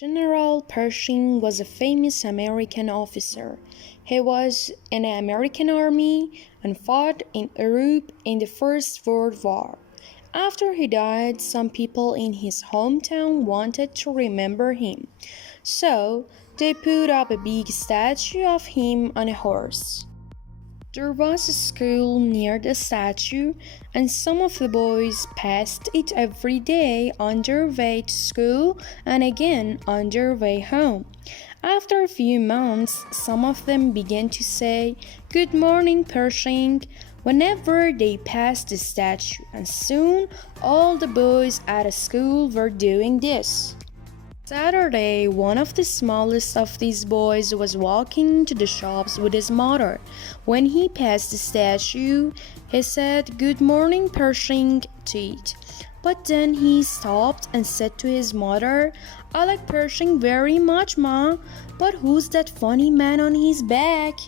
General Pershing was a famous American officer. He was in the American Army and fought in Europe in the First World War. After he died, some people in his hometown wanted to remember him, so they put up a big statue of him on a horse. There was a school near the statue, and some of the boys passed it every day on their way to school and again on their way home. After a few months, some of them began to say, "Good morning, Pershing," whenever they passed the statue, and soon all the boys at the school were doing this. Saturday, one of the smallest of these boys was walking to the shops with his mother. When he passed the statue, he said, "Good morning, Pershing," to it. But then he stopped and said to his mother, "I like Pershing very much, Ma, but who's that funny man on his back?"